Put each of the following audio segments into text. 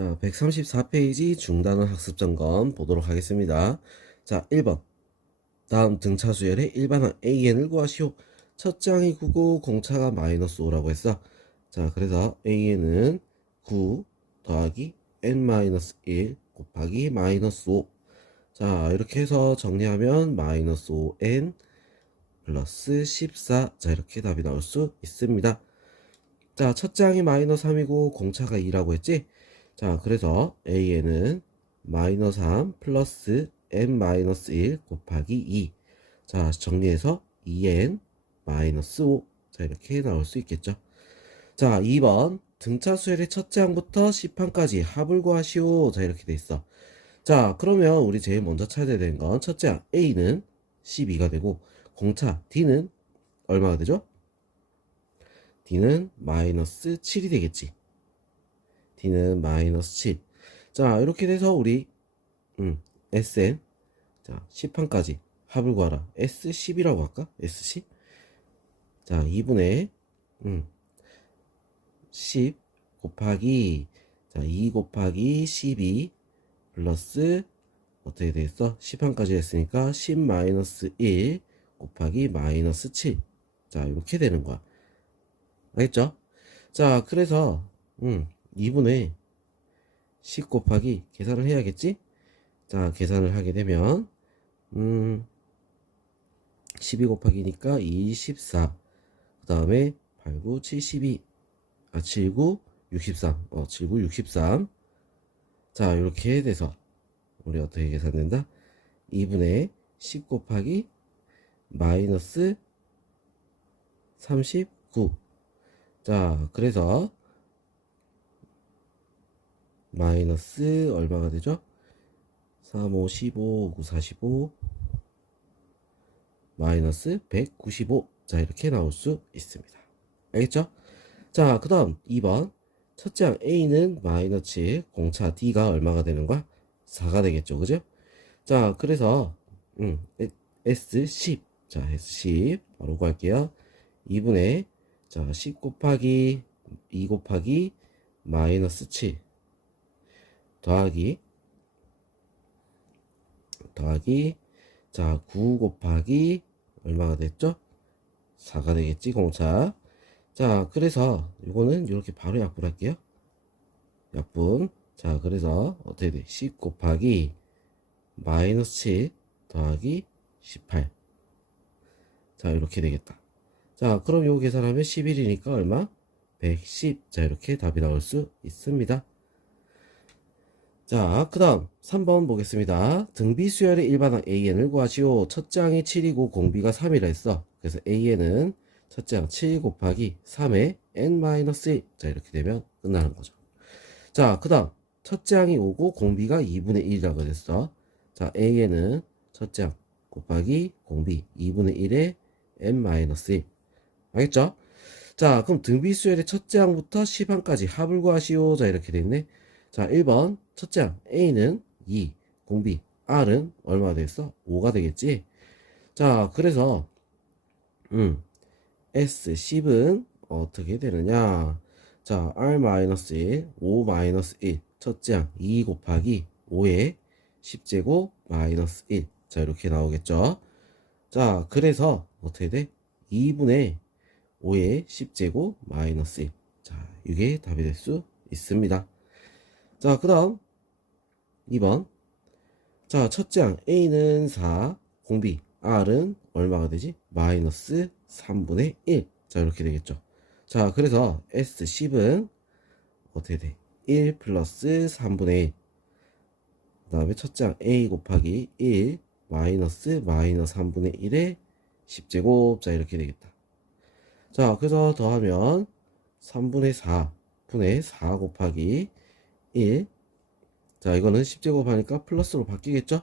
자, 134페이지 중단원 학습점검 보도록 하겠습니다. 자, 1번. 다음 등차 수열의 일반항 AN을 구하시오. 첫 장이 9고 공차가 마이너스 5라고 했어. 자, 그래서 AN은 9 더하기 N-1 곱하기 마이너스 5. 자, 이렇게 해서 정리하면 마이너스 5N 플러스 14. 자, 이렇게 답이 나올 수 있습니다. 자, 첫 장이 마이너스 3이고 공차가 2라고 했지? 자, 그래서 AN은 마이너스 3 플러스 n-1 곱하기 2. 자, 정리해서 2n 마이너스 5. 자, 이렇게 나올 수 있겠죠. 자, 2번 등차 수열의 첫째 항부터 10항까지 합을 구하시오. 자, 이렇게 돼 있어. 자, 그러면 우리 제일 먼저 찾아야 되는 건 첫째 항 A는 12가 되고 공차 D는 얼마가 되죠? D는 마이너스 7이 되겠지. D는 마이너스 7. 자, 이렇게 돼서 우리 Sn 자 10항까지 합을 구하라. S10이라고 할까? S10. 자, 2분의 10 곱하기 자 2 곱하기 12 플러스 어떻게 되겠어? 10항까지 했으니까 10 마이너스 1 곱하기 마이너스 7. 자, 이렇게 되는 거야. 알겠죠? 자, 그래서 2분의 10 곱하기 계산을 해야겠지? 자, 계산을 하게 되면 12 곱하기니까 24. 그 다음에 8, 9, 72. 7, 9, 63. 7, 9, 63. 자, 이렇게 돼서 우리 어떻게 계산된다? 2분의 10 곱하기 마이너스 39. 자, 그래서 마이너스 얼마가 되죠? 3, 5, 15, 9, 45 마이너스 195. 자, 이렇게 나올 수 있습니다. 알겠죠? 자, 그 다음 2번 첫째 항 A는 마이너스 7, 공차 D가 얼마가 되는 거야? 4가 되겠죠, 그죠? 자, 그래서 S10. 자, S10 바로 구할게요. 2분의 자 10 곱하기 2 곱하기 마이너스 7 더하기 자 9 곱하기 얼마가 됐죠? 4가 되겠지, 공차. 자, 그래서 이거는 이렇게 바로 약분할게요. 약분. 자, 그래서 어떻게 돼? 10 곱하기 마이너스 7 더하기 18. 자, 이렇게 되겠다. 자, 그럼 요거 계산하면 11이니까 얼마? 110. 자, 이렇게 답이 나올 수 있습니다. 자, 그 다음 3번 보겠습니다. 등비수열의 일반항 AN을 구하시오. 첫째 항이 7이고 공비가 3이라 했어. 그래서 AN은 첫째 항 7 곱하기 3의 n-1. 자, 이렇게 되면 끝나는 거죠. 자, 그 다음 첫째 항이 5고 공비가 2분의 1이라고 했어. 자, AN은 첫째 항 곱하기 공비 2분의 1의 n-1. 알겠죠? 자, 그럼 등비수열의 첫째 항부터 10항까지 합을 구하시오. 자, 이렇게 되있네. 자, 1번 첫째 항 A는 2, 공비 R은 얼마가 되겠어? 5가 되겠지. 자, 그래서 S10은 어떻게 되느냐? 자, R-1, 5-1 첫째 항 2 곱하기 5의 10제곱 마이너스 1. 자, 이렇게 나오겠죠. 자, 그래서 어떻게 돼? 2분의 5의 10제곱 마이너스 1. 자, 이게 답이 될 수 있습니다. 자, 그 다음 2번. 자, 첫째 항 A는 4, 공비 R은 얼마가 되지? 마이너스 3분의 1. 자, 이렇게 되겠죠. 자, 그래서 S10은 어떻게 돼? 1 플러스 3분의 1. 그 다음에 첫째 항 A 곱하기 1 마이너스 3분의 1의 10제곱. 자, 이렇게 되겠다. 자, 그래서 더하면 3분의 4분의 4 곱하기 1. 자, 이거는 10제곱 하니까 플러스로 바뀌겠죠?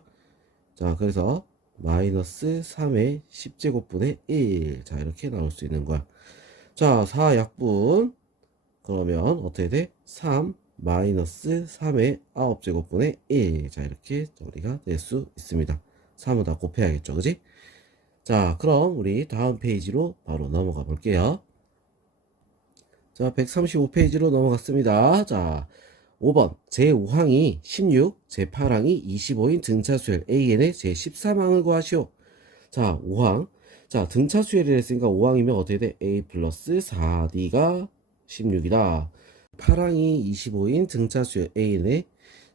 자, 그래서 마이너스 3의 10제곱분의 1. 자, 이렇게 나올 수 있는 거야. 자, 4약분. 그러면 어떻게 돼? 3 마이너스 3의 9제곱분의 1. 자, 이렇게 정리가 될 수 있습니다. 3은 다 곱해야겠죠, 그지? 자, 그럼 우리 다음 페이지로 바로 넘어가 볼게요. 자, 135페이지로 넘어갔습니다. 자, 5번 제5항이 16, 제8항이 25인 등차수열 AN의 제13항을 구하시오. 자, 5항. 자, 등차수열이 했으니까 5항이면 어떻게 돼? A 플러스 4D가 16이다. 8항이 25인 등차수열 A네.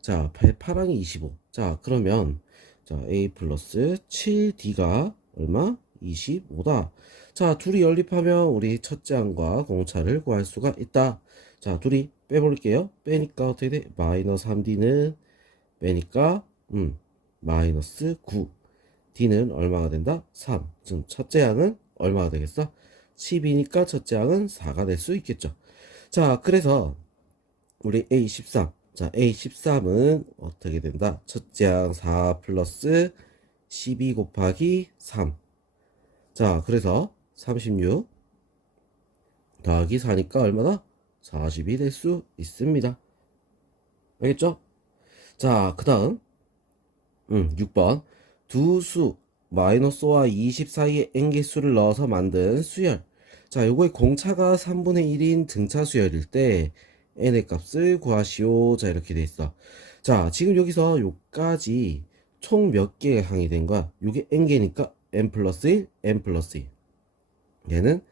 자, 8항이 25. 자, 그러면 자, A 플러스 7D가 얼마? 25다. 자, 둘이 연립하면 우리 첫째 항과 공차를 구할 수가 있다. 자, 둘이 빼볼게요. 빼니까 어떻게 돼? 마이너스 3D는 빼니까 마이너스 9. D는 얼마가 된다? 3. 지금 첫째 항은 얼마가 되겠어? 10이니까 첫째 항은 4가 될 수 있겠죠. 자, 그래서 우리 A13. 자, A13은 어떻게 된다? 첫째 항 4 플러스 12 곱하기 3. 자, 그래서 36 더하기 4니까 얼마나? 40이 될 수 있습니다. 알겠죠? 자, 그 다음 6번 두 수 마이너스 5와 20 사이에 n개수를 넣어서 만든 수열. 자, 요거의 공차가 3분의 1인 등차 수열일 때 n의 값을 구하시오. 자, 이렇게 돼 있어. 자, 지금 여기서 요까지 총 몇 개의 항이 된 거야? 요게 n개니까 n 플러스 1, n 플러스 1. 얘는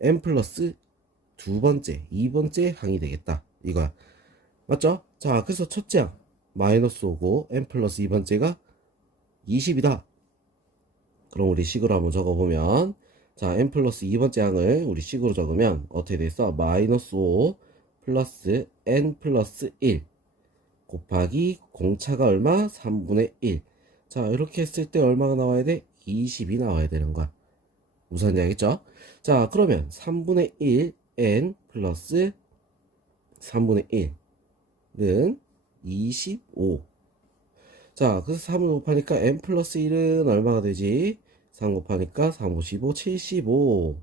n 플러스 두 번째, 2번째 항이 되겠다. 이거야. 맞죠? 자, 그래서 첫째 항 마이너스 5고 n 플러스 2번째가 20이다. 그럼 우리 식으로 한번 적어보면, 자, n 플러스 2번째 항을 우리 식으로 적으면 어떻게 돼있어? 마이너스 5 플러스 n 플러스 1 곱하기 공차가 얼마? 3분의 1. 자, 이렇게 했을 때 얼마가 나와야 돼? 20이 나와야 되는 거야. 무슨 얘기죠? 자, 그러면 3분의 1 n 플러스 3분의 1은 25. 자, 그래서 3을 곱하니까 n 플러스 1은 얼마가 되지? 3 곱하니까 3, 5, 15, 75.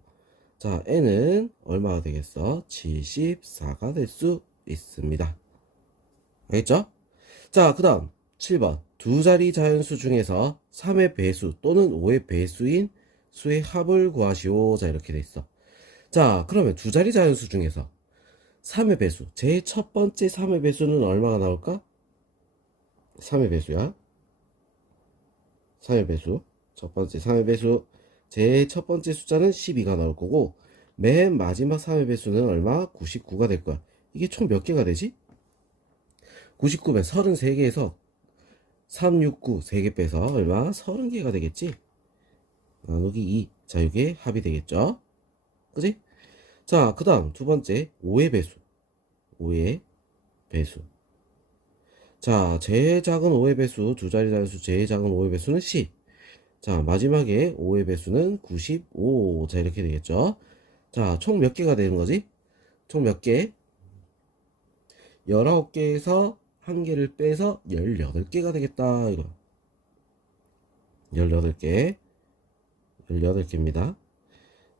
자, n은 얼마가 되겠어? 74가 될 수 있습니다. 알겠죠? 자, 그 다음 7번 두 자리 자연수 중에서 3의 배수 또는 5의 배수인 수의 합을 구하시오. 자, 이렇게 돼 있어. 자, 그러면 두 자리 자연수 중에서 3의 배수, 제일 첫 번째 3의 배수는 얼마가 나올까? 3의 배수야. 3의 배수. 첫 번째 3의 배수. 제일 첫 번째 숫자는 12가 나올 거고, 맨 마지막 3의 배수는 얼마? 99가 될 거야. 이게 총 몇 개가 되지? 99면 33개에서 369 3개 빼서 얼마? 30개가 되겠지? 나누기 2. 자, 이게 합이 되겠죠? 그지? 자, 그 다음 두 번째 5의 배수. 5의 배수. 자, 제일 작은 5의 배수, 두 자리 자연수 제일 작은 5의 배수는 10. 자, 마지막에 5의 배수는 95. 자, 이렇게 되겠죠. 자, 총 몇 개가 되는 거지? 총 몇 개? 19개에서 한 개를 빼서 18개가 되겠다. 이거. 18개. 18개입니다.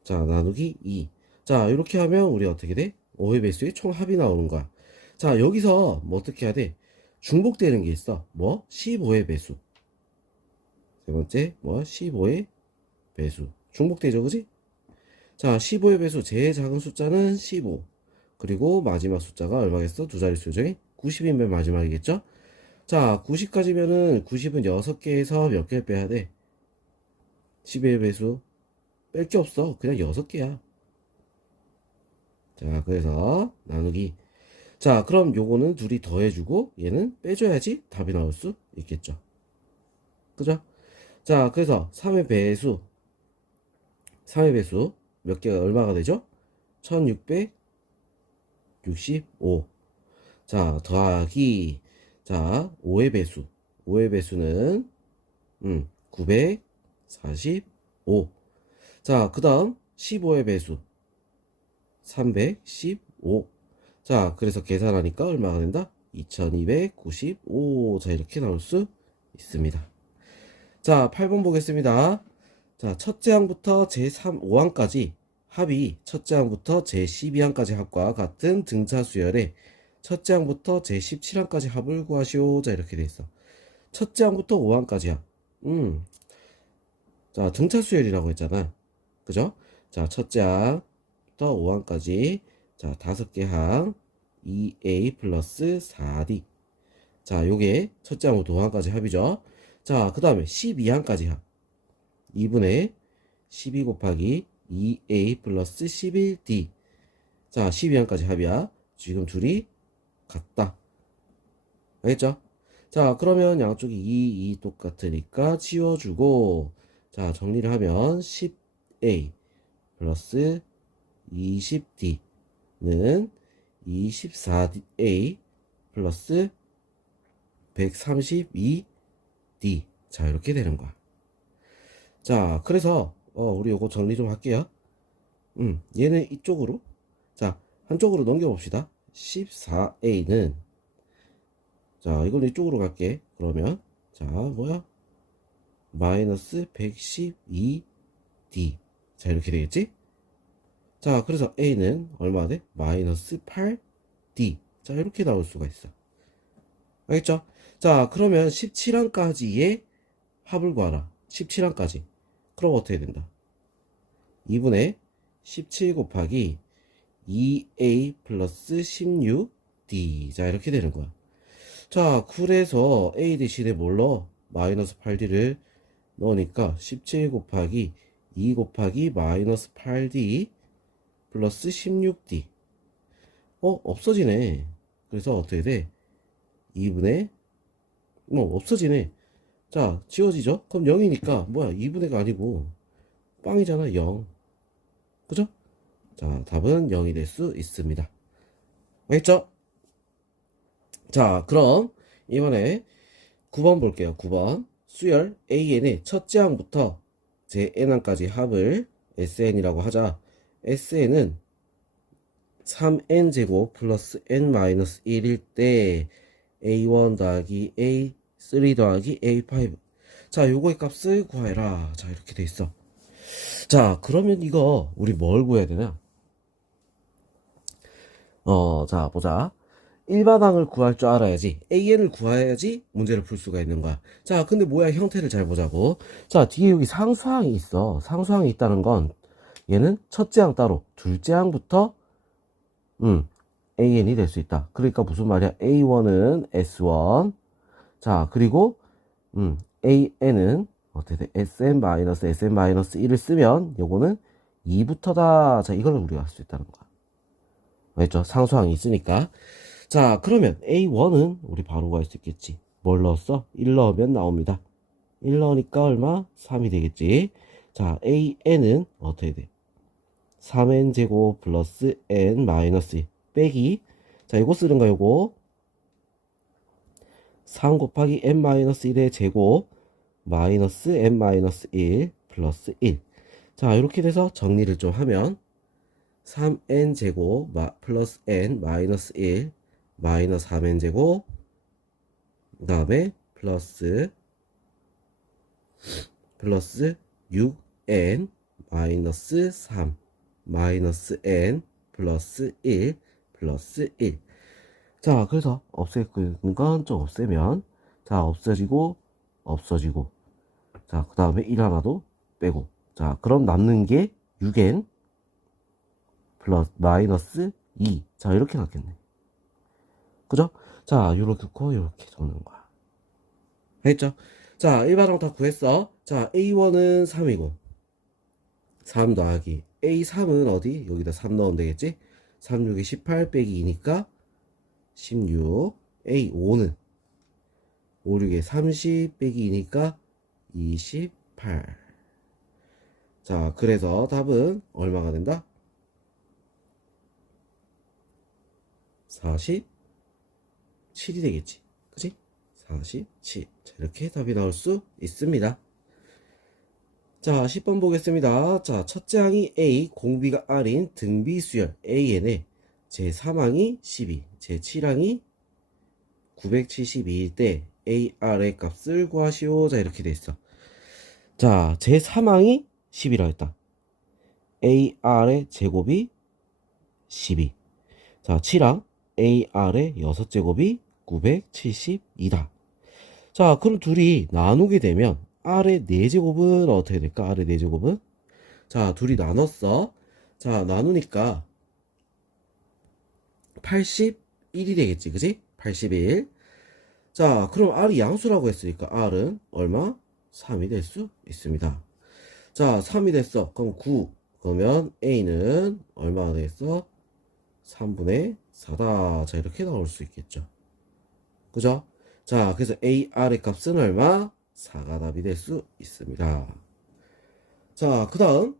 자, 나누기 2. 자, 이렇게 하면 우리 어떻게 돼? 5의 배수의 총 합이 나오는 거야. 자, 여기서 뭐 어떻게 해야 돼? 중복되는 게 있어. 뭐? 15의 배수. 세 번째, 뭐? 15의 배수. 중복되죠, 그지? 자, 15의 배수. 제일 작은 숫자는 15. 그리고 마지막 숫자가 얼마겠어? 두 자릿수 중에 90이면 마지막이겠죠? 자, 90까지면은 90은 6개에서 몇 개를 빼야 돼? 11의 배수. 뺄 게 없어. 그냥 6개야. 자, 그래서 나누기. 자, 그럼 요거는 둘이 더해주고 얘는 빼줘야지 답이 나올 수 있겠죠. 그죠? 자, 그래서 3의 배수. 3의 배수 몇 개가 얼마가 되죠? 1665. 자, 더하기. 자, 5의 배수. 5의 배수는 945. 자, 그 다음 15의 배수 315. 자, 그래서 계산하니까 얼마가 된다? 2295. 자, 이렇게 나올 수 있습니다. 자, 8번 보겠습니다. 자, 첫째 항부터 제3, 5항까지 합이 첫째 항부터 제12항까지 합과 같은 등차 수열에 첫째 항부터 제17항까지 합을 구하시오. 자, 이렇게 돼 있어. 첫째 항부터 5항까지야. 자, 등차 수열이라고 했잖아. 그죠? 자, 첫째 항부터 5항까지. 자, 5개 항. 2a 플러스 4d. 자, 요게 첫째 항부터 도항까지 합이죠. 자, 그 다음에 12항까지 합. 2분의 12 곱하기 2a 플러스 11d. 자, 12항까지 합이야. 지금 둘이 같다. 알겠죠? 자, 그러면 양쪽이 2 똑같으니까 지워주고, 자, 정리를 하면 10a 플러스 20d는 24a 플러스 132d. 자, 이렇게 되는 거야. 자, 그래서 우리 요거 정리 좀 할게요. 얘는 이쪽으로, 자, 한쪽으로 넘겨봅시다. 14a는, 자, 이건 이쪽으로 갈게. 그러면, 자, 뭐야? 마이너스 112d. 자, 이렇게 되겠지? 자, 그래서 a는 얼마 돼? 마이너스 8d. 자, 이렇게 나올 수가 있어. 알겠죠? 자, 그러면 17항까지의 합을 구하라. 17항까지. 그럼 어떻게 된다? 2분의 17 곱하기 2a 플러스 16d. 자, 이렇게 되는 거야. 자, 그래서 a 대신에 뭘 넣어? 마이너스 8d를 넣으니까 17 곱하기 2 곱하기 마이너스 8d 플러스 16d. 없어지네. 그래서 어떻게 돼? 2분의, 없어지네. 자, 지워지죠? 그럼 0이니까, 뭐야, 2분의가 아니고, 빵이잖아, 0. 그죠? 자, 답은 0이 될 수 있습니다. 알겠죠? 자, 그럼, 이번에 9번 볼게요. 9번. 수열 AN의 첫째 항부터 제 N항까지 합을 SN이라고 하자. SN은 3n제곱 플러스 n-1일 때 a1 더하기 a3 더하기 a5. 자, 요거의 값을 구해라. 자, 이렇게 돼 있어. 자, 그러면 이거 우리 뭘 구해야 되나? 자, 보자. 일반항을 구할 줄 알아야지, AN을 구해야지 문제를 풀 수가 있는 거야. 자, 근데 뭐야, 형태를 잘 보자고. 자, 뒤에 여기 상수항이 있어. 상수항이 있다는 건 얘는 첫째 항 따로 둘째 항부터 AN이 될 수 있다. 그러니까 무슨 말이야? A1은 S1. 자, 그리고 AN은 어떻게 돼? SM-SM-1을 쓰면 요거는 2부터다. 자, 이걸 우리가 할 수 있다는 거야. 알겠죠? 상수항이 있으니까. 자, 그러면 A1은 우리 바로 구할 수 있겠지. 뭘 넣었어? 1 넣으면 나옵니다. 1 넣으니까 얼마? 3이 되겠지. 자, AN은 어떻게 돼? 3n제곱 플러스 n 마이너스 1 빼기, 자, 이거 쓰는 거 요거 3 곱하기 n-1의 제곱 마이너스 n-1 플러스 1. 자, 이렇게 돼서 정리를 좀 하면 3n제곱 플러스 n 마이너스 1 마이너스 3n제곱, 그 다음에 플러스 6n 마이너스 3 마이너스 n 플러스 1 플러스 1. 자, 그래서 없앨 건 좀 없애면, 자, 없어지고 없어지고, 자, 그 다음에 1 하나도 빼고, 자, 그럼 남는 게 6n 플러스 마이너스 2. 자, 이렇게 남겠네. 그죠? 자, 요렇게 놓고 요렇게 적는 거야. 했죠? 자, 일반항 다 구했어. 자, A1은 3이고 3 더하기 A3은 어디? 여기다 3 넣으면 되겠지? 3, 6에 18 빼기 2니까 16. A5는 5, 6에 30 빼기 2니까 28. 자, 그래서 답은 얼마가 된다? 47이 되겠지. 그치? 47. 자, 이렇게 답이 나올 수 있습니다. 자, 10번 보겠습니다. 자, 첫째 항이 A, 공비가 R인 등비수열 AN의 제3항이 12, 제7항이 972일 때 AR의 값을 구하시오. 자, 이렇게 돼 있어. 자, 제3항이 10이라 했다. AR의 제곱이 12. 자, 7항 AR의 6제곱이 972다. 자, 그럼 둘이 나누게 되면 R의 4제곱은 어떻게 될까? R의 4제곱은? 자, 둘이 나눴어. 자, 나누니까 81이 되겠지, 그지? 81. 자, 그럼 R이 양수라고 했으니까 R은 얼마? 3이 될 수 있습니다. 자, 3이 됐어. 그럼 9. 그러면 A는 얼마나 되겠어? 3분의 4다. 자, 이렇게 나올 수 있겠죠. 그죠? 자, 그래서 AR의 값은 얼마? 4가 답이 될 수 있습니다. 자, 그 다음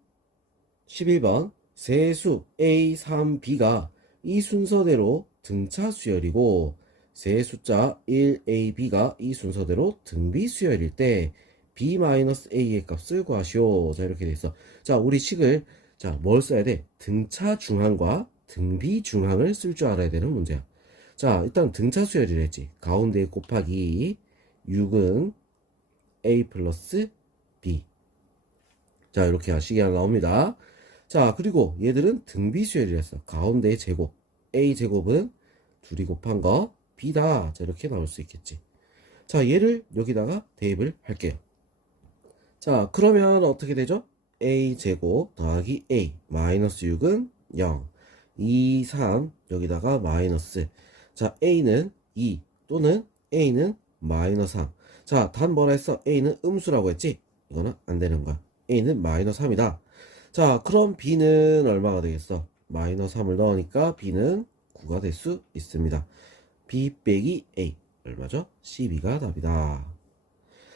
11번 세수 A, 3, B가 이 순서대로 등차 수열이고 세 숫자 1, A, B가 이 순서대로 등비 수열일 때 B-A의 값을 구하시오. 자, 이렇게 돼 있어. 자, 우리 식을 자, 뭘 써야 돼? 등차 중항과 등비 중항을 쓸 줄 알아야 되는 문제야. 자, 일단 등차 수열이라 했지. 가운데 곱하기 6은 A 플러스 B. 자, 이렇게 하시기 나옵니다. 자, 그리고 얘들은 등비 수열이랬어. 가운데의 제곱. A 제곱은 둘이 곱한 거 B다. 자, 이렇게 나올 수 있겠지. 자, 얘를 여기다가 대입을 할게요. 자, 그러면 어떻게 되죠? A 제곱 더하기 A 마이너스 6은 0. 2, 3 여기다가 마이너스. 자, A는 2 또는 A는 마이너스 3. 자, 단 뭐라 했어? A는 음수라고 했지? 이거는 안 되는 거야. A는 마이너스 3이다. 자, 그럼 B는 얼마가 되겠어? 마이너스 3을 넣으니까 B는 9가 될 수 있습니다. B 빼기 A 얼마죠? 12가 답이다.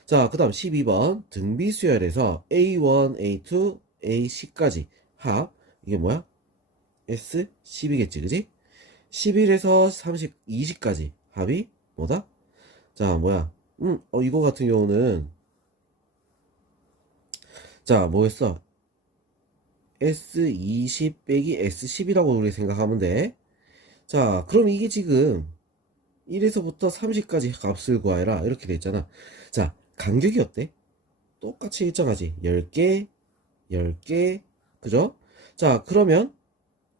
자, 그 다음 12번 등비 수열에서 A1, A2, AC까지 합 이게 뭐야? S 10이겠지, 그지? 11에서 30, 20까지 합이 뭐다? 자, 뭐야? 이거 같은 경우는 자, 뭐였어? S20 빼기 S10이라고 우리 생각하면 돼. 자, 그럼 이게 지금 1에서부터 30까지 값을 구하라 이렇게 돼 있잖아. 자, 간격이 어때? 똑같이 일정하지. 10개, 10개, 그죠? 자, 그러면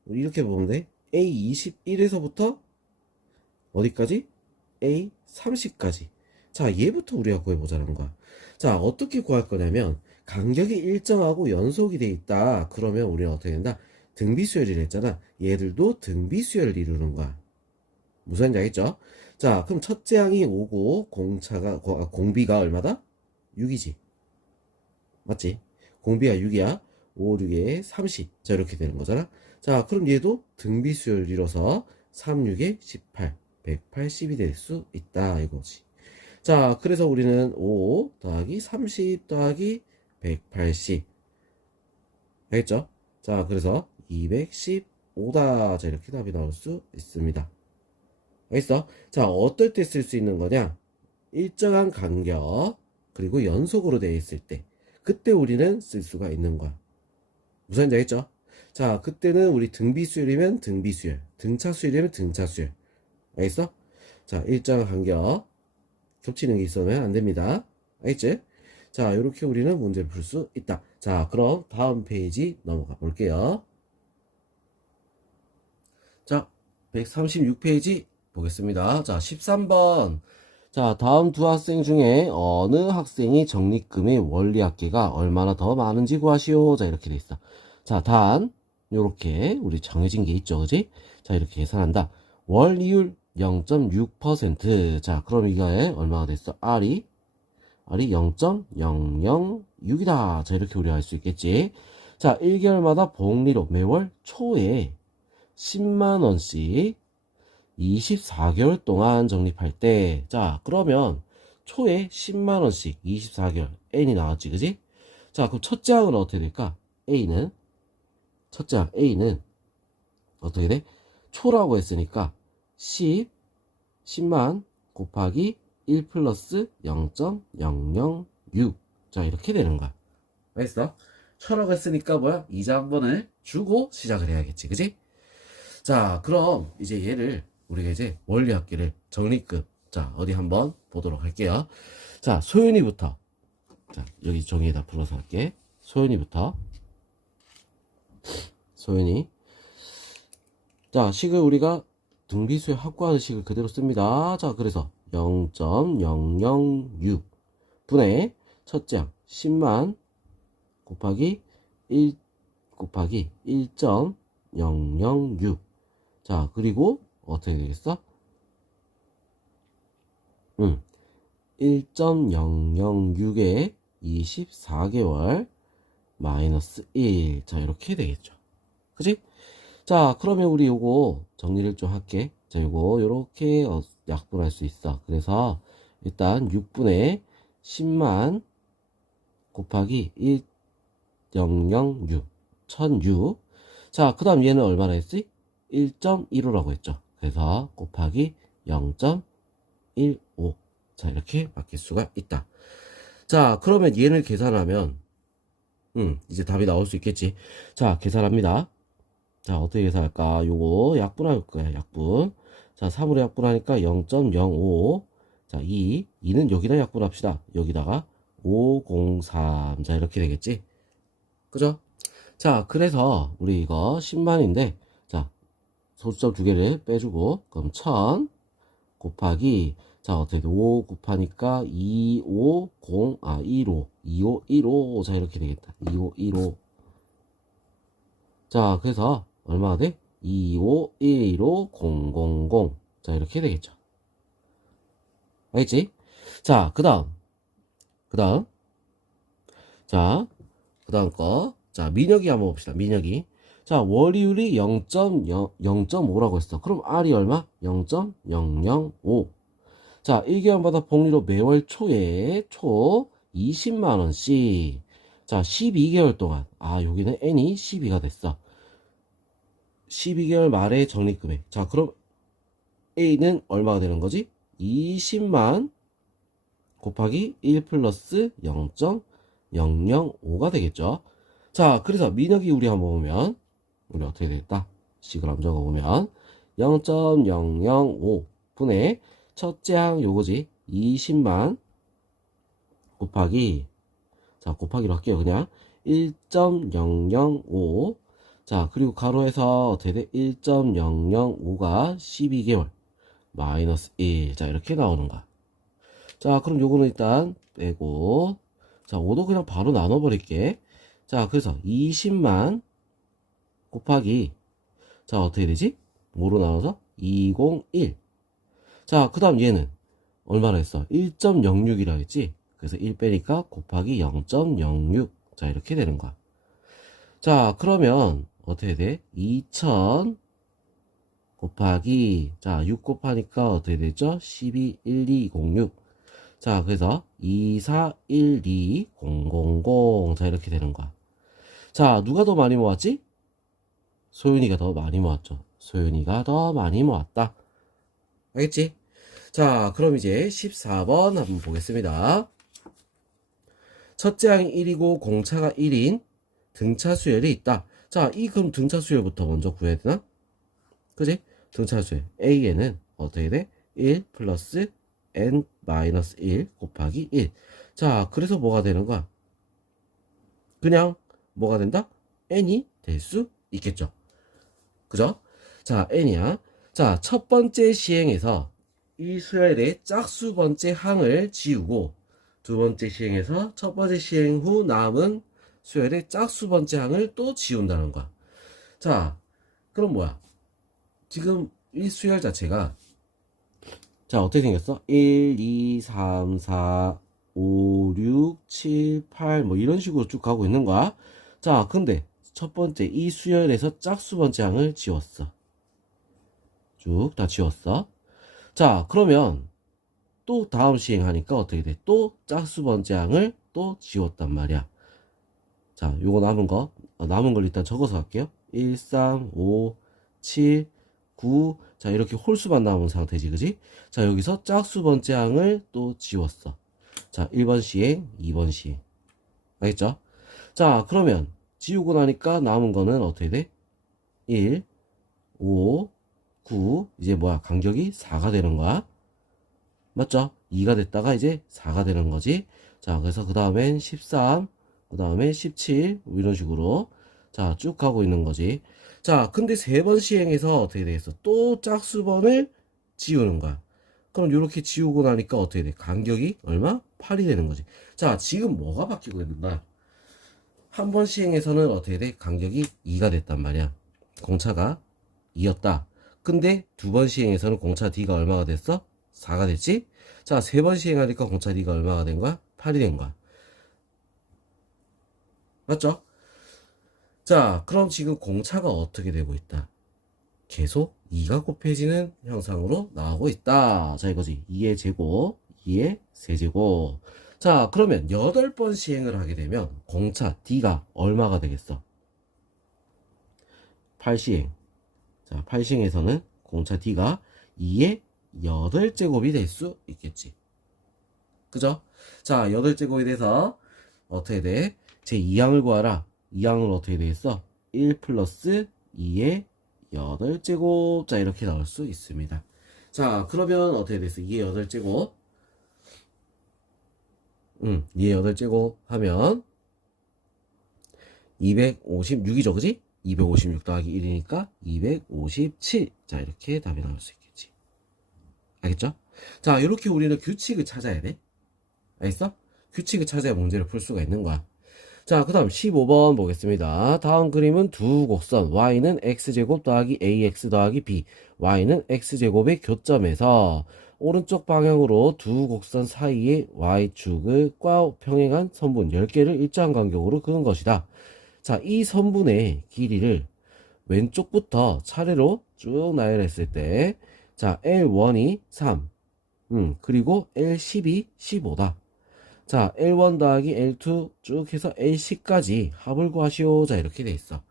우리 이렇게 보면 돼. A21에서부터 어디까지? A30까지. 자, 얘부터 우리가 구해보자는 거야. 자, 어떻게 구할 거냐면 간격이 일정하고 연속이 돼 있다. 그러면 우리는 어떻게 된다? 등비수열이라 했잖아. 얘들도 등비수열을 이루는 거야. 무슨 말인지 알겠죠? 자, 그럼 첫째 항이 5고 공비가 얼마다? 6이지. 맞지? 공비가 6이야. 5, 6에 30. 자, 이렇게 되는 거잖아. 자, 그럼 얘도 등비수열 이뤄서 3, 6에 18. 180이 될 수 있다. 이거지. 자, 그래서 우리는 5 더하기 30 더하기 180. 알겠죠? 자, 그래서 215다. 자, 이렇게 답이 나올 수 있습니다. 알겠어? 자, 어떨 때 쓸 수 있는 거냐? 일정한 간격, 그리고 연속으로 되어 있을 때. 그때 우리는 쓸 수가 있는 거야. 무슨 말인지 알겠죠? 자, 그때는 우리 등비수열이면 등비수열, 등차수열이면 등차수열. 알겠어? 자, 일정한 간격, 겹치는 게 있으면 안 됩니다. 알겠지? 자, 이렇게 우리는 문제를 풀 수 있다. 자, 그럼 다음 페이지 넘어가 볼게요. 자, 136페이지 보겠습니다. 자, 13번. 자, 다음 두 학생 중에 어느 학생이 적립금의 원리합계가 얼마나 더 많은지 구하시오. 자, 이렇게 돼 있어. 자, 단, 요렇게 우리 정해진 게 있죠. 그지? 자, 이렇게 계산한다. 월이율 0.6%. 자, 그럼 이거에 얼마가 됐어? R이 0.006이다. 자, 이렇게 우리가 알 수 있겠지. 자, 1개월마다 복리로 매월 초에 10만원씩 24개월 동안 적립할 때, 자, 그러면 초에 10만원씩 24개월, N이 나왔지, 그지? 자, 그럼 첫째 항은 어떻게 될까? 첫째 항 A는 어떻게 돼? 초라고 했으니까 10만 곱하기 1 플러스 0.006. 자, 이렇게 되는 거야. 알겠어? 초라고 했으니까 뭐야? 이자 한 번을 주고 시작을 해야겠지, 그지? 자, 그럼 이제 얘를 우리가 이제 원리합계를 적립금, 자, 어디 한번 보도록 할게요. 자, 소윤이부터. 자, 여기 종이에다 풀어서 할게. 소윤이부터. 소윤이. 자, 식을 우리가 등비수에 확보하는 식을 그대로 씁니다. 자, 그래서 0.006 분의 첫째 항 10만 곱하기 1 곱하기 1.006. 자, 그리고 어떻게 되겠어? 1.006에 24개월 마이너스 1. 자, 이렇게 되겠죠. 그지? 자, 그러면 우리 요거 정리를 좀 할게. 자, 요거 요렇게 약분할 수 있어. 그래서 일단 6분의 10만 곱하기 1006 1006. 자, 그 다음 얘는 얼마나 했지? 1.15라고 했죠. 그래서 곱하기 0.15. 자, 이렇게 바뀔 수가 있다. 자, 그러면 얘를 계산하면 이제 답이 나올 수 있겠지. 자, 계산합니다. 자, 어떻게 계산할까? 요거 약분할 거야, 약분. 자, 3으로 약분하니까 0.05. 자, 2는 여기다 약분합시다. 여기다가 503. 자, 이렇게 되겠지? 그죠? 자, 그래서 우리 이거 10만인데, 자, 소수점 두 개를 빼주고, 그럼 1000 곱하기, 자, 어떻게 돼? 5 곱하니까 250, 2515. 자, 이렇게 되겠다. 2515. 자, 그래서 얼마가 돼? 2515000. 자, 이렇게 되겠죠. 알겠지? 자, 그 다음. 자, 그 다음 거. 자, 민혁이 한번 봅시다. 민혁이. 자, 월이율이 0.5라고 했어. 그럼 R이 얼마? 0.005. 자, 1개월마다 복리로 매월 초에 20만원씩. 자, 12개월 동안. 여기는 N이 12가 됐어. 12개월 말에 적립금액. 자, 그럼 A는 얼마가 되는 거지? 20만 곱하기 1 플러스 0.005가 되겠죠. 자, 그래서 민혁이 우리 한번 보면, 우리 어떻게 되겠다? 식을 한번 적어보면, 0.005 분의 첫째 항 요거지. 20만 곱하기, 자, 곱하기로 할게요. 그냥 1.005. 자, 그리고 가로에서 어떻게 돼? 1.005가 12개월 마이너스 1. 자, 이렇게 나오는 거야. 자, 그럼 요거는 일단 빼고, 자, 5도 그냥 바로 나눠버릴게. 자, 그래서 20만 곱하기, 자, 어떻게 되지? 뭐로 나눠서? 201. 자, 그 다음 얘는 얼마나 했어? 1.06이라 했지? 그래서 1 빼니까 곱하기 0.06. 자, 이렇게 되는 거야. 자, 그러면 어떻게 돼? 2000 곱하기, 자, 6 곱하니까 어떻게 되죠? 121206. 자, 그래서 2412000. 자, 이렇게 되는 거야. 자, 누가 더 많이 모았지? 소윤이가 더 많이 모았죠. 소윤이가 더 많이 모았다. 알겠지? 자, 그럼 이제 14번 한번 보겠습니다. 첫째 항이 1이고 공차가 1인 등차 수열이 있다. 자, 그럼 등차 수열부터 먼저 구해야 되나? 그지? 등차 수열 A에는 어떻게 돼? 1 플러스 n-1 곱하기 1. 자, 그래서 뭐가 되는 거야? 그냥 뭐가 된다? n이 될 수 있겠죠. 그죠? 자, n이야. 자, 첫 번째 시행에서 이 수열의 짝수 번째 항을 지우고, 두 번째 시행에서 첫 번째 시행 후 남은 수열의 짝수 번째 항을 또 지운다는 거야. 자, 그럼 뭐야? 지금 이 수열 자체가, 자, 어떻게 생겼어? 1, 2, 3, 4, 5, 6, 7, 8, 뭐 이런 식으로 쭉 가고 있는 거야. 자, 근데 첫 번째 이 수열에서 짝수 번째 항을 지웠어. 쭉 다 지웠어. 자, 그러면 또 다음 시행하니까 어떻게 돼? 또 짝수 번째 항을 또 지웠단 말이야. 자, 요거 남은 걸 일단 적어서 갈게요. 1, 3, 5, 7, 9. 자, 이렇게 홀수만 남은 상태지, 그지? 자, 여기서 짝수 번째 항을 또 지웠어. 자, 1번 시행, 2번 시행. 알겠죠? 자, 그러면 지우고 나니까 남은 거는 어떻게 돼? 1, 5, 9. 이제 뭐야? 간격이 4가 되는 거야. 맞죠? 2가 됐다가 이제 4가 되는 거지. 자, 그래서 그 다음엔 13, 그 다음에 17, 뭐 이런 식으로. 자, 쭉 가고 있는 거지. 자, 근데 세 번 시행해서 어떻게 되겠어? 또 짝수번을 지우는 거야. 그럼 이렇게 지우고 나니까 어떻게 돼? 간격이 얼마? 8이 되는 거지. 자, 지금 뭐가 바뀌고 있는가? 한 번 시행해서는 어떻게 돼? 간격이 2가 됐단 말이야. 공차가 2였다. 근데 두 번 시행해서는 공차 D가 얼마가 됐어? 4가 됐지? 자, 3번 시행하니까 공차 D가 얼마가 된 거야? 8이 된 거야. 맞죠? 자, 그럼 지금 공차가 어떻게 되고 있다? 계속 2가 곱해지는 형상으로 나오고 있다. 자, 이거지. 2의 제곱, 2의 세제곱. 자, 그러면 8번 시행을 하게 되면 공차 D가 얼마가 되겠어? 8시행. 자, 8시행에서는 공차 D가 2의 8제곱이 될 수 있겠지. 그죠? 자, 8제곱이 돼서 어떻게 돼? 제 2항을 구하라. 2항을 어떻게 되겠어? 1 플러스 2의 8제곱. 자, 이렇게 나올 수 있습니다. 자, 그러면 어떻게 됐어? 2의 8제곱. 2의 8제곱 하면 256이죠, 그지? 256 더하기 1이니까 257. 자, 이렇게 답이 나올 수 있겠지. 알겠죠? 자, 이렇게 우리는 규칙을 찾아야 돼. 알겠어? 규칙을 찾아야 문제를 풀 수가 있는 거야. 자, 그 다음 15번 보겠습니다. 다음 그림은 두 곡선 y는 x제곱 더하기 ax 더하기 b, y는 x제곱의 교점에서 오른쪽 방향으로 두 곡선 사이의 y축을 과 평행한 선분 10개를 일정 간격으로 그은 것이다. 자, 이 선분의 길이를 왼쪽부터 차례로 쭉 나열했을 때, 자, L1이 3, 그리고 L10이 15다. 자, L1 더하기 L2 쭉 해서 L10까지 합을 구하시오. 자, 이렇게 돼 있어.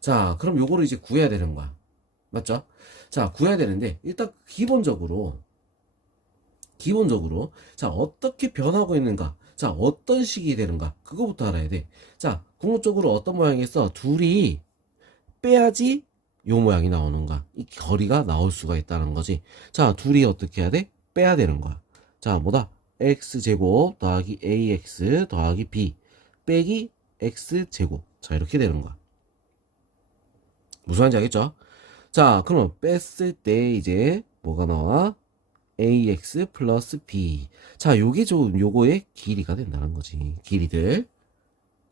자, 그럼 요거를 이제 구해야 되는 거야. 맞죠? 자, 구해야 되는데, 일단 기본적으로, 자, 어떻게 변하고 있는가? 자, 어떤 식이 되는가? 그거부터 알아야 돼. 자, 궁극적으로 어떤 모양이겠어? 둘이 빼야지 요 모양이 나오는가? 이 거리가 나올 수가 있다는 거지. 자, 둘이 어떻게 해야 돼? 빼야 되는 거야. 자, 뭐다? x제곱 더하기 ax 더하기 b 빼기 x제곱. 자, 이렇게 되는 거야. 무슨 말인지 알겠죠? 자, 그럼 뺐을 때 이제 뭐가 나와? ax 플러스 b. 자, 요게 좀 요거의 길이가 된다는 거지. 길이들.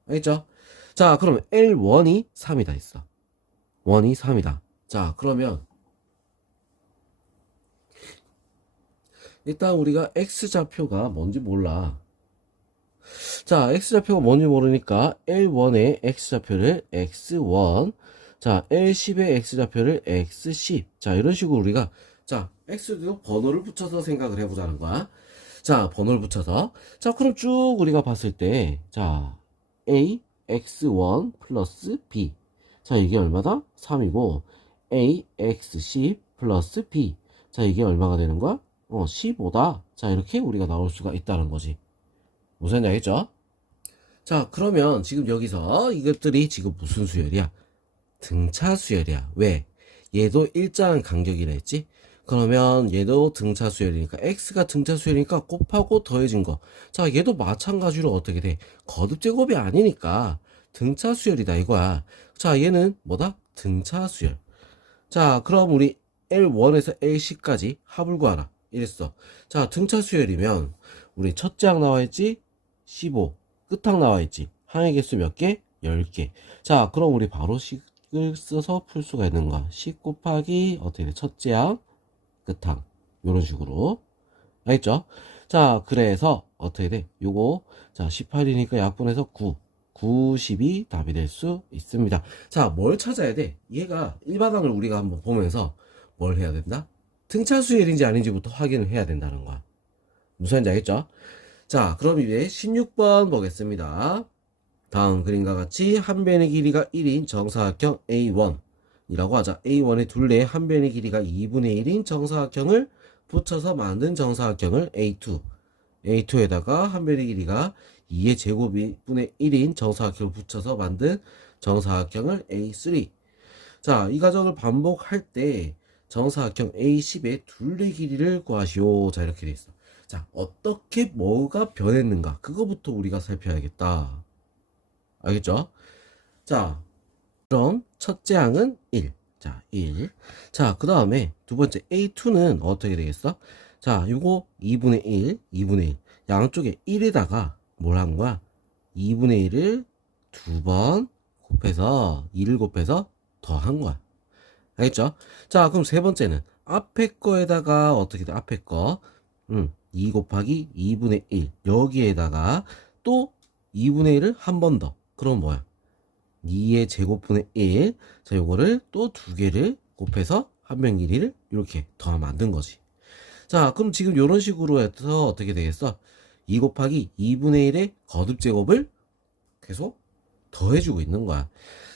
알겠죠? 자, 그럼 L1이 3이다 했어. 1이 3이다. 자, 그러면 일단 우리가 x좌표가 뭔지 몰라. 자, x좌표가 뭔지 모르니까 L1의 x좌표를 x1, 자, L10의 x좌표를 x10. 자, 이런 식으로 우리가, 자, x도 번호를 붙여서 생각을 해보자는 거야. 자, 번호를 붙여서. 자, 그럼 쭉 우리가 봤을 때, 자, a x1 플러스 b. 자, 이게 얼마다? 3이고, a x10 플러스 b. 자, 이게 얼마가 되는 거야? 15다. 자, 이렇게 우리가 나올 수가 있다는 거지. 무슨 얘기죠? 자, 그러면 지금 여기서 이것들이 지금 무슨 수열이야? 등차 수열이야. 왜? 얘도 일정한 간격이라 했지? 그러면 얘도 등차 수열이니까 x가 등차 수열이니까 곱하고 더해진 거. 자, 얘도 마찬가지로 어떻게 돼? 거듭 제곱이 아니니까 등차 수열이다 이거야. 자, 얘는 뭐다? 등차 수열. 자, 그럼 우리 L1에서 L10까지 합을 구하라. 이랬어. 자, 등차 수열이면 우리 첫째 항 나와있지? 15. 끝항 나와있지? 항의 개수 몇 개? 10개. 자, 그럼 우리 바로 식을 써서 풀 수가 있는 거야. 10 곱하기 어떻게 돼? 첫째 항, 끝항. 요런 식으로. 알겠죠? 자, 그래서 어떻게 돼? 요거 자, 18이니까 약분해서 9. 90이 답이 될 수 있습니다. 자, 뭘 찾아야 돼? 얘가 일반항을 우리가 한번 보면서 뭘 해야 된다? 등차 수열인지 아닌지부터 확인을 해야 된다는 거야. 무슨 말인지 알겠죠? 자, 그럼 이제 16번 보겠습니다. 다음 그림과 같이 한 변의 길이가 1인 정사각형 A1이라고 하자. A1의 둘레에 한 변의 길이가 2분의 1인 정사각형을 붙여서 만든 정사각형을 A2. A2에다가 한 변의 길이가 2의 제곱분의 1인 정사각형을 붙여서 만든 정사각형을 A3. 자, 이 과정을 반복할 때 정사각형 A10의 둘레 길이를 구하시오. 자, 이렇게 돼 있어. 자, 어떻게 뭐가 변했는가? 그거부터 우리가 살펴야겠다. 알겠죠? 자, 그럼 첫째 항은 1. 자, 1. 자, 그 다음에 두 번째 A2는 어떻게 되겠어? 자, 요거 2분의 1, 2분의 1. 양쪽에 1에다가 뭘 한 거야? 2분의 1을 두 번 곱해서 2를 곱해서 더한 거야. 알겠죠? 자, 그럼 세 번째는 앞에 거에다가 어떻게 돼? 앞에 거. 2 곱하기 2분의 1. 여기에다가 또 2분의 1을 한 번 더. 그럼 뭐야? 2의 제곱분의 1. 자, 요거를 또 두 개를 곱해서 한변 길이를 이렇게 더하면 만든 거지. 자, 그럼 지금 요런 식으로 해서 어떻게 되겠어? 2 곱하기 2분의 1의 거듭 제곱을 계속 더해주고 있는 거야.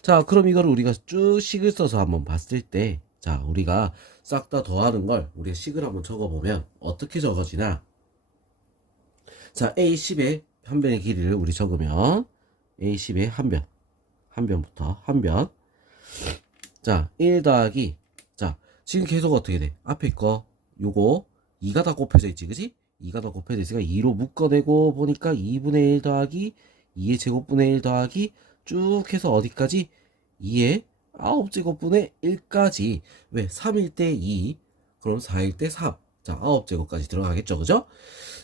자, 그럼 이걸 우리가 쭉 식을 써서 한번 봤을 때, 자, 우리가 싹 다 더하는 걸 우리가 식을 한번 적어보면 어떻게 적어지나? 자, A10의 한 변의 길이를 우리 적으면 A10의 한 변부터 한 변. 자, 1 더하기, 자, 지금 계속 어떻게 돼? 앞에 거 요거 2가 다 곱해져 있지, 그지? 2가 다 곱해져 있으니까 2로 묶어내고 보니까 2분의 1 더하기 2의 제곱분의 1 더하기 쭉 해서 어디까지? 2의 9제곱분의 1까지. 왜? 3일 때 2, 그럼 4일 때 3. 자, 9제곱까지 들어가겠죠, 그죠?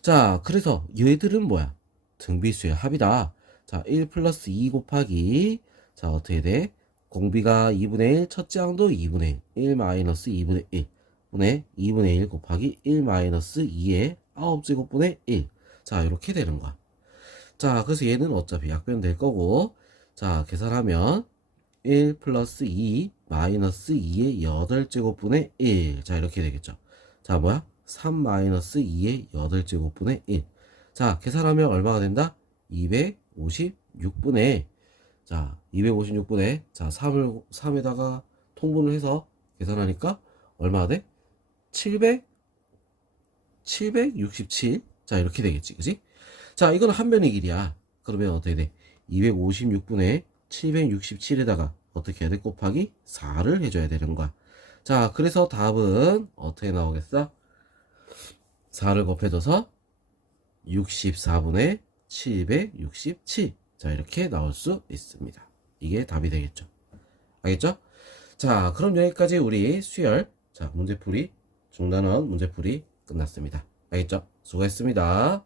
자, 그래서 얘들은 뭐야? 등비수의 합이다. 자, 1 플러스 2 곱하기, 자, 어떻게 돼? 공비가 2분의 1, 첫째 항도 2분의 1, 1 마이너스 2분의 1 분의 2분의 1 곱하기 1 마이너스 2의 9제곱분의 1. 자, 이렇게 되는 거야. 자, 그래서 얘는 어차피 약변 될 거고, 자, 계산하면 1 플러스 2 마이너스 2의 8제곱분의 1. 자, 이렇게 되겠죠. 자, 뭐야? 3 마이너스 2의 8제곱분의 1. 자, 계산하면 얼마가 된다? 256분의, 자, 256분의, 자, 3에다가 통분을 해서 계산하니까 얼마가 돼? 767. 자, 이렇게 되겠지. 그지? 자, 이건 한 변의 길이야. 그러면 어떻게 돼? 256분의 767에다가 어떻게 해야 돼? 곱하기 4를 해줘야 되는 거야. 자, 그래서 답은 어떻게 나오겠어? 4를 곱해줘서 64분의 767. 자, 이렇게 나올 수 있습니다. 이게 답이 되겠죠. 알겠죠? 자, 그럼 여기까지 우리 수열, 자, 문제풀이, 중단원 문제풀이 끝났습니다. 알겠죠? 수고했습니다.